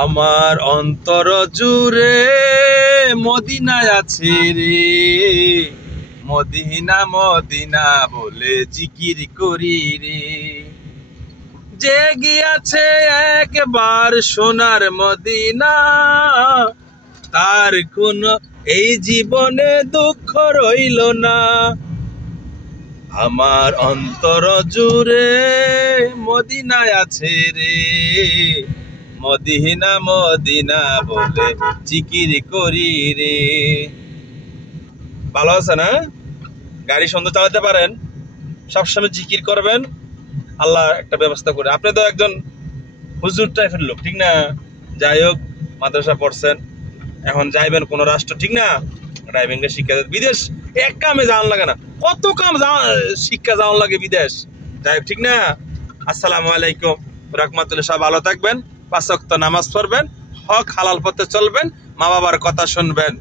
আমার অন্তর জুড়ে মদিনায় আছে রে, মদিনা মদিনা বলে জিকির করি রে। যে গিয়াছে একবার সোনার মদিনা, তার কোন এই জীবনে দুঃখ রইল না। আমার অন্তর জুড়ে মদিনায় আছে রে, মদিনা মদিনা বলে জিকির করি রে। ভালো আছে না? গাড়ি সুন্দর চালাতে পারেন, সবসময় জিকির করবেন, আল্লাহ একটা ব্যবস্থা করে। আপনি তো একজন হুজুর টাইপের লোক, ঠিক না? যাই হোক, মাদ্রাসা পড়ছেন, এখন যাইবেন কোন রাষ্ট্র, ঠিক না? ড্রাইভিং এর শিক্ষা বিদেশ এক কামে যাওয়ান লাগে না, কত কাম শিক্ষা যাওয়ান লাগে বিদেশ। যাই হোক, ঠিক না? আসসালামু আলাইকুম রাহমাতুল্লাহ। সব ভালো থাকবেন, 5 ওয়াক্ত নামাজ পড়বেন, হক হালাল পথে চলবেন, মা বাবার কথা শুনবেন।